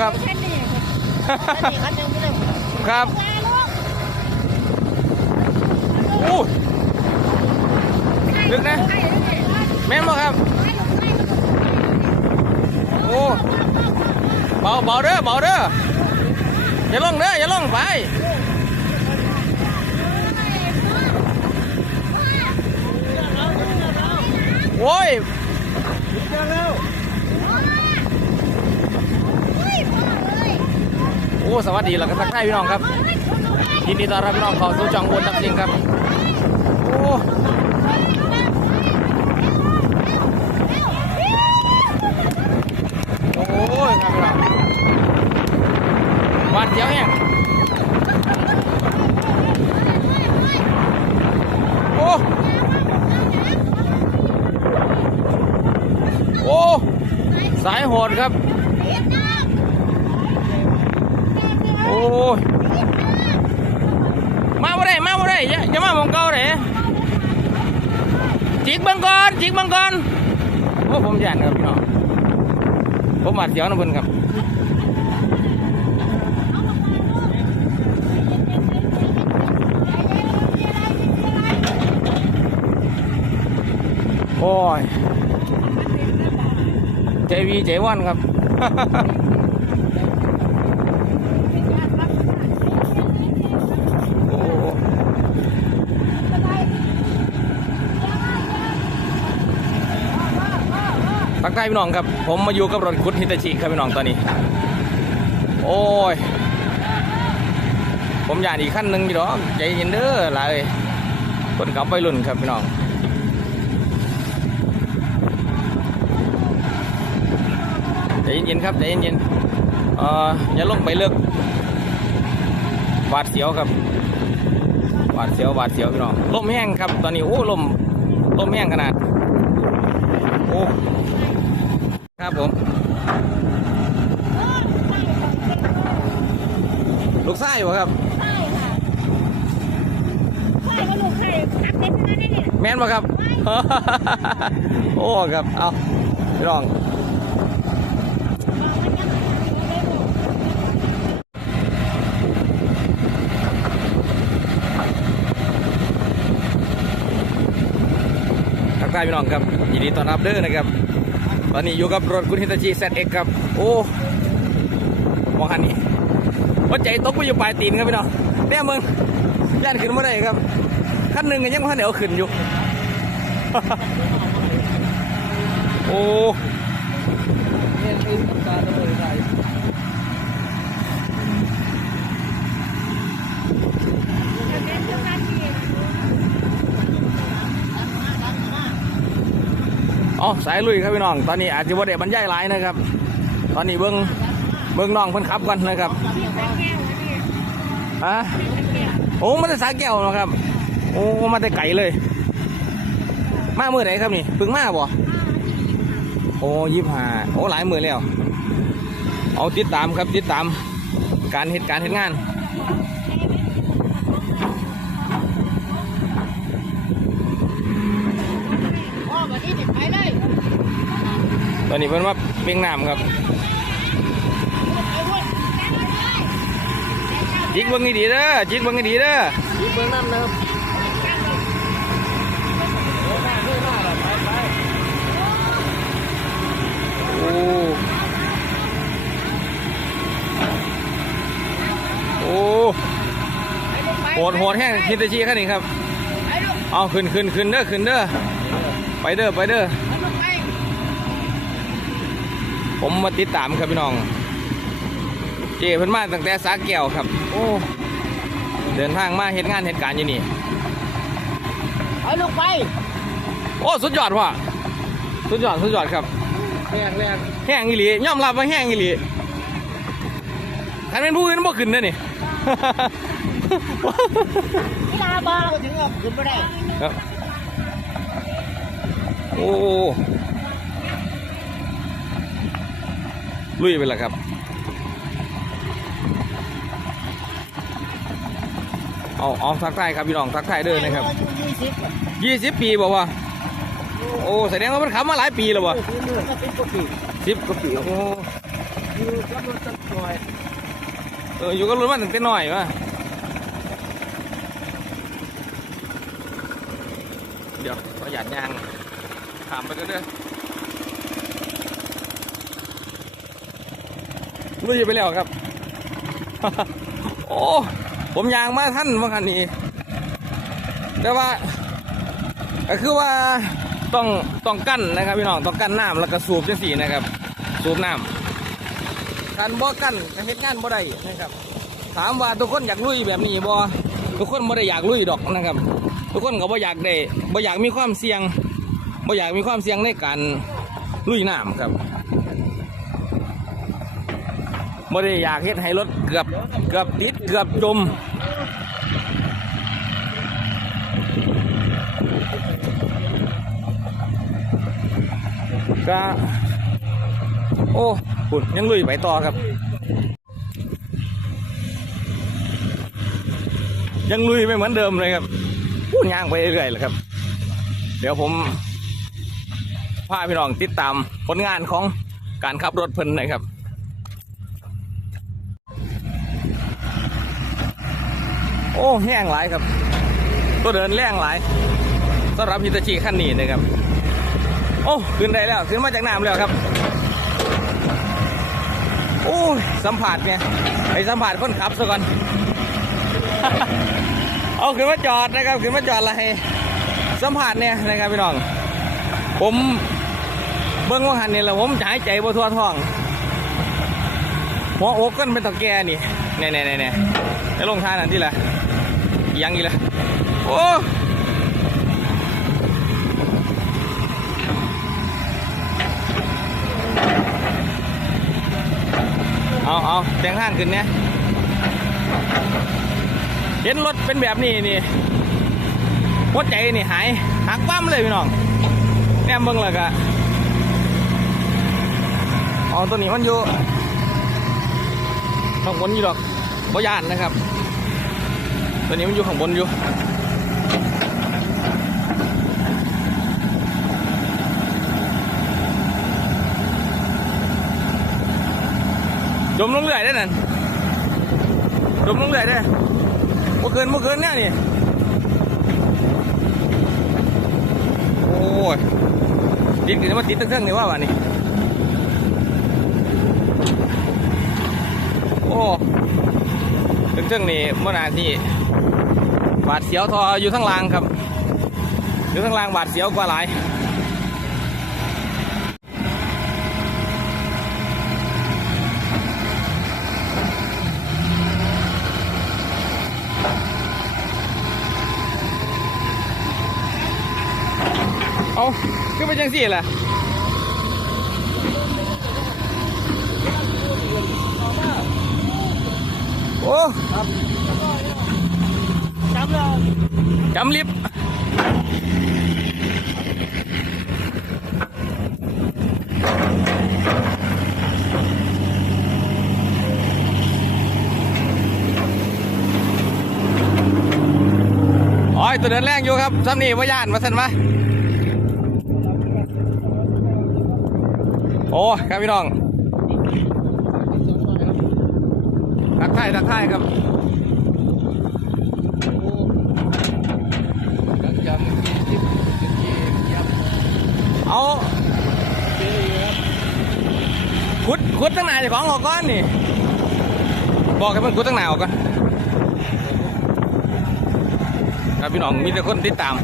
ครับแค่นี้แค่นี้คันหนึงไม่ได้ครับแม่ลูกโอ้ลึกนะ แม่นบ่ครับ โอ้เบาเบาเด้อเบาเด้ออย่าลงเด้ออย่าลงไปโอ้ย โอ้สวัสดีแล้วก็ทักทายพี่น้องครับยินดีต้อนรับพี่น้องเข้าสู่จองวนตักจริงครับโอ้โอ้ยครับพี่น้องวัดเสียวแห้งโอ้โอ้สายโหดครับ โอ้ ยมาบ่ได้มาบ่ได้อย่าอย่ามามองเก่าเด้จิกบังกอนจิกบังกอนโอ้ผมย่านครับพี่น้องผมหวาดเสียวนะเพิ่นครับโอ้ยใจวีใจวันครับ กทายพี่น้องครับ ผมมาอยู่กับรถคุดฮิตาชิครับพี่น้องตอนนี้ โอ้ย ผมอยากอีกขั้นหนึ่งอยู่ดอกใจเย็นเด้อหลายคนขับไปรุ่นครับพี่น้องใจเย็นๆครับใจเย็นๆเอ่ออย่าลงไปเลือกหวาดเสียวครับหวาดเสียวหวาดเสียวพี่น้องลมแห้งครับ ตอนนี้โอ้ลมลมแห้งขนาดโอ้ ครับผม ลูกไส้อยู่ครับ ใช่ค่ะใช่ก็ลูกใช่อัพเดทมาได้เนี่ย แม่นปะครับโอ้ครับ เอาพี่น้องทักทายพี่น้องครับยินดีต้อนรับเด้อนะครับ ตอนนี้อยู่กับรถคุณฮิตาชิ ZX ครับ โอ้มองคันนี้ว่าใจตกไปอยู่ปลายตีนครับพี่น้องเนี่ยมึงย่านขึ้นมาได้ครับขั้นหนึ่งก็ยังขั้นเดียวขึ้นอยู่ โอ้ อ๋อสายลุยครับพี่น้อง ตอนนี้อาจจะว่าเด็บรรยายหลายนะครับ ตอนนี้เบิ้งเบิ้งน้องเพิ่นขับกันนะครับฮะโอ้มาแต่สายแก้วนะครับ โอ้มาแต่ไก่เลย มาเมื่อไหนครับนี่เพิ่งมาบ่โอ้ยี่ห้าโอ้หลายมือแล้ว เอาติดตามครับติดตามการเหตุการณ์เหตุงาน พ่อวันนี้ติดไปเลย ต อนนี้เพิ่นว่าเปียงน้ำครับจิกเบิ้งให้ดีเด้อจิกเบิ้งให้ดีเด้อที่เมืองน้ำเนิมโอ้โอ้โหดโหดแห้งฮิตาชิขั้นนี้ครับไปลูกเอาขึ้นขึ้นขึ้นเด้อขึ้นเด้อไปเด้อไปเด้อลูกไป ผมมาติดตามครับพี่น้อง เจเพิ่นมาตั้งแต่สาแก้วครับ โอ้เดินทางมาเหตุงานเหตุการณ์อยู่นี่ไปลูกไป โอ้สุดยอดว่ะสุดยอดสุดยอดครับแรงแรงแห้งอีหลียอมรับว่าแห้งอีหลีคันเป็นผู้อื่นบ่ขึ้นเด้อนี่นี่ลาบอถึงกับขึ้นไม่ได้ ครับ โอ้ ลุยไปแล้วครับเอาเอาทักทายครับพี่น้องทักทายเด้อนะครับยี่สิบปีบอกว่า โอ้แสดงว่ามันขับมาหลายปีแล้ววะสิบกว่าปีสิบโอ้ยอยู่กับรถตัดหน่อยเอออยู่กับรถมาตั้งแต่น้อยวะเดี๋ยวขอหยาดยางถามไปก็ได้อ ลุยไปแล้วครับ โอ้ผมยางมาท่านว่าคันนี้ แต่ว่าก็คือว่าต้องต้องกั้นนะครับพี่น้องต้องกั้นน้ำแล้วก็สูบจังสี่นะครับ สูบน้ำการบ่กั้นก็เฮ็ดงานบ่ได้นะครับ ถามว่าทุกคนอยากลุยแบบนี้บ่ทุกคนบ่ได้อยากลุยดอกนะครับ ทุกคนก็บ่อยากได้บ่อยากมีความเสี่ยงบ่อยากมีความเสี่ยงในการลุยน้ำครับ บ่ได้อยากเฮ็ดให้รถเกือบเกือบติดเกือบจมก็โอ้คุณยังลุยไปต่อครับ ยังลุยไม่เหมือนเดิมเลยครับพูดย่างไปเรื่อยๆเลยครับ เดี๋ยวผมพาพี่น้องติดตามผลงานของการขับรถเพิ่นนะครับ โอ้แห้งหลายครับ ตัวเดินแรงหลายสำหรับฮิตาชิคันนี้นะครับ โอ้ขึ้นได้แล้วขึ้นมาจากน้ำแล้วครับโอ้สัมผัสเนี่ยไปสัมผัสคนขับซะก่อน เอาขึ้นมาจอดนะครับขึ้นมาจอดอะไรสัมผัสเนี่ยนะครับพี่น้อง ผมเบิ้งว่าหันเนี่แหละผมหายใจบ่ทั่วท้องหัวอกกันเป็นตะแกนี่เน่เน่เน่เน่ไอ้ลงทานอันที่ละ ยังอีกละโอ้เอาเอาแต่งห้างขึ้นเนี่ยเห็นรถเป็นแบบนี้นี่หัวใจนี่หายหักปั้มเลยพี่น้องแนมเบิ่งเลยกะเอาตัวนี้มันอยู่ข้างบนอยู่ดอกบ่ยานนะครับ ตัวนี้มันอยู่ข้างบนอยู่จมลงเรื่อยได้นั่นจมลงเรื่อยได้เมื่อคืนเมื่อคืนเนี่ยนี่ โอ้ยติดกันมาติดตั้งเครื่องนี่ว่าวันนี้โอ้ตั้งเครื่องนี่เมื่อนาที่ บาดเสียวทออยู่ทั้งรางครับ อยู่ทั้งรางบาดเสียวกว่าหลายเอาคือเป็นจังสี่แหละโอ้ จำเราจำลิฟต์โอ้ยตัวเดินแรงอยู่ครับซ้ำนี่ว่าย่านมาสันมาโอ้ครับพี่น้องทักทายทักทายครับ ยังยี่สิบสิบยี่ยับ เอาเจ๊ครับขุดขุดตั้งนานจ้าของออกก่อนนี่ บอกให้มันขุดตั้งนานออกก่อนครับพี่น้องมีแต่คนติดตาม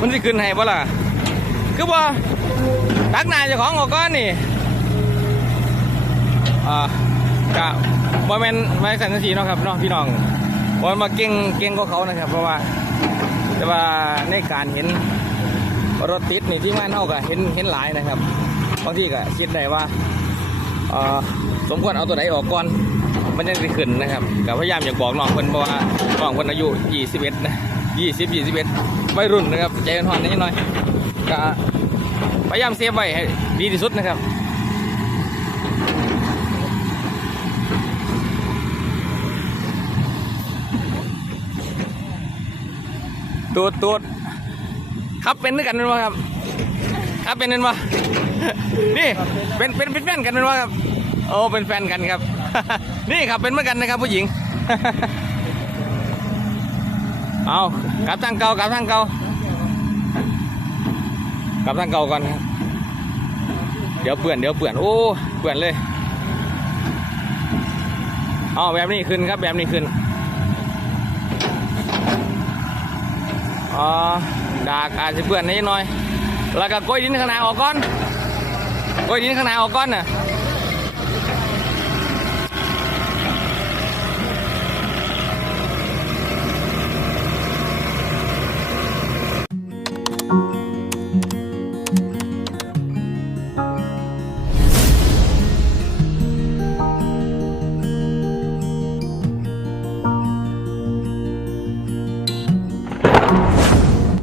มันจะขึ้นให้บ่ล่ะ คือว่าตักนายเจ้าของออกก่อนนี่ อ่ากะบ่แม่นไม่สันสีเนาะครับเนาะพี่น้องบ่มาเก่งเก่งกว่าเขานะครับ เพราะว่า แต่ว่าในการเห็นรถติดนี่ที่งานเฮาก็เห็นเห็นหลายนะครับบางทีก็คิดได้ว่าสมควรเอาตัวไหนออกก่อนมันยังสิขึ้นนะครับก็พยายามอยากบอกน้องเพิ่นเพราะว่าน้องเพิ่นอายุ 21 นะ 20 21วัยรุ่นนะครับใจอ่อนๆนิดหน่อยก็พยายามเซฟไว้ให้ดีที่สุดนะครับ ตูดตูดครับเป็นด้วยกันเป็นวะครับ ครับเป็นเป็นวะนี่เป็นเป็นเป็นแฟนกันเป็นวะครับโอ้เป็นแฟนกันครับ นี่ครับเป็นเหมือนกันนะครับผู้หญิง เอากลับทางเก่ากลับทางเก่ากลับทางเก่าก่อนครับเดี๋ยวเปื่อนเดี๋ยวเปื่อนโอ้เปื่อนเลยเอแบบนี้ขึ้นครับแบบนี้ขึ้น อ๋อดากอาจจะเปื่อนนิดหน่อย แล้วก็โกยดินข้างในออกก่อนโกยดินข้างในออกก่อนน่ะ